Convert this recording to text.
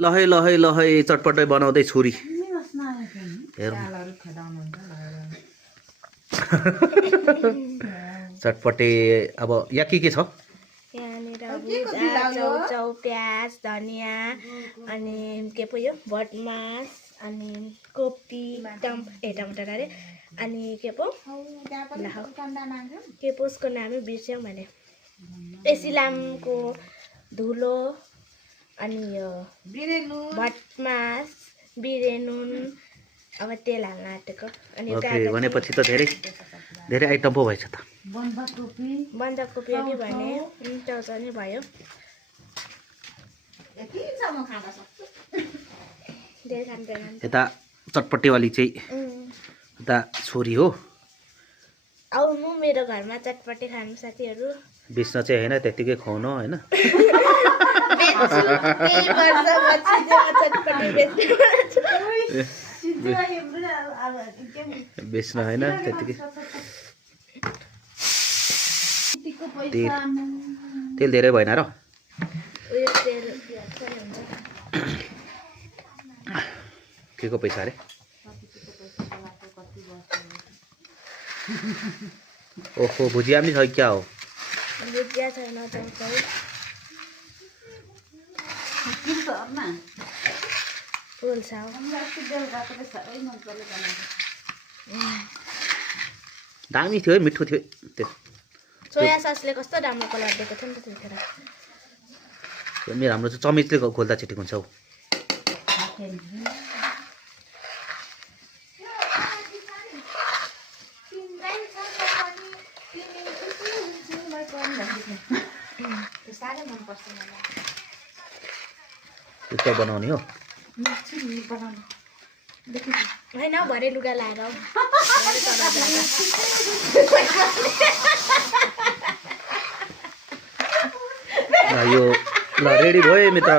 लहै लहै लहै चटपटै बनाउँदै छुरी हेरौँ चटपटे अब यहाँ के छ यहाँनिर भुजा चाउचाउ प्याज धनिया अनि के पो यो भटमास अनि कोपी टमाटर अरे अनि के पो के पो उसको नामै बिर्स्यौँ भने एसिलामको धुलो अनि यो भटमास बिरेनुन अब तेल हाल्न आँटेको अनि भनेपछि त धेरै आइटम पो भएछ त बन्दाकोपी अघि भने चौचौनी भयो यता चटपटेवाली चाहिँ यता छोरी हो आउनु मेरो घरमा चटपटे खानु साथीहरू बेच्न चाहिँ होइन त्यतिकै खुवाउनु होइन बेच्न होइन त्यतिकै तेल धेरै भएन र के को पैसा अरे ओहो भुजिया पनि छ क्या हो भुजिया छैन चाउचाउ दामी थियो है मिठो थियो त्यो सोया ससले कस्तो राम्रो कलर दिएको थियो नि त त्यतिखेर मेरो हाम्रो चाहिँ चम्चले खोल्दा छिटिक हुन्छ हौ त्यो बनाउने हो होइन भरे लुगा लाएर यो ल रेडी भयो मित्र